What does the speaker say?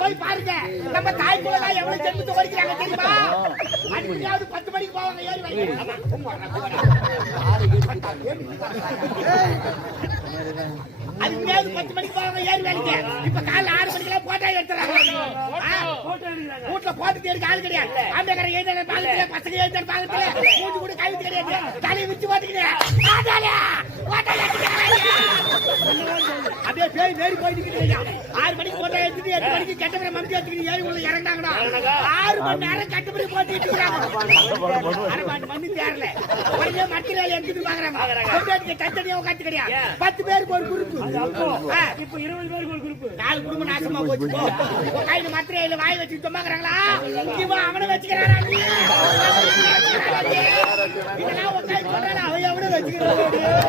போய் பாருங்க நம்ம தாய்க்குள்ள எவ்வளவு ஜென்மத்தை வரைக்கிறாங்க தெரியுமா? அன்னையாவது 10 மணிக்கு போவாங்க ஏறி அதுக்கு 10 மணிக்கு போவாங்க ஏறி வேலைக்கு. இப்ப காலைல 6 மணிக்கெல்லாம் போட்டோ எடுத்துறாங்க. வீட்டுல போட்டுட்டு இருக்க ஆள் கிடையாது. ஆம்பளை எழுத பாக்கத்துல பசங்க எழுத பாக்கத்துல மூஞ்சி கூட கழுத்து கிடையாது. தலையை விச்சு போட்டுக்கிறேன் அப்படியே பேய் மேரி போயிட்டு 6 மணிக்கு போட்டோ எடுத்துட்டு 8 மணிக்கு கட்டப்பட மம்தி எடுத்துக்கிட்டு ஏறி உள்ள இறங்கினாங்கன்னா 6 மணி நேரம் கட்டப்படி போட்டுட்டு இருக்காங்க. மண்ணு தேரல உடனே மட்டில எடுத்துட்டு பாக்குறாங்க. கட்டடியா உட்காந்து கிடையாது. 10 பேருக்கு ஒரு குரூப். இப்ப 20 பேருக்கு ஒரு குரூப். 4 குடும்பம் நாசமா போச்சு. கையில மாத்திரையில வாய் வச்சு தொம்மாக்குறாங்களா? இவன் அவனை வச்சுக்கிறாரா? இதெல்லாம் உட்காந்து சொல்றாங்க. அவன் எவனை வச்சுக்கிறான்?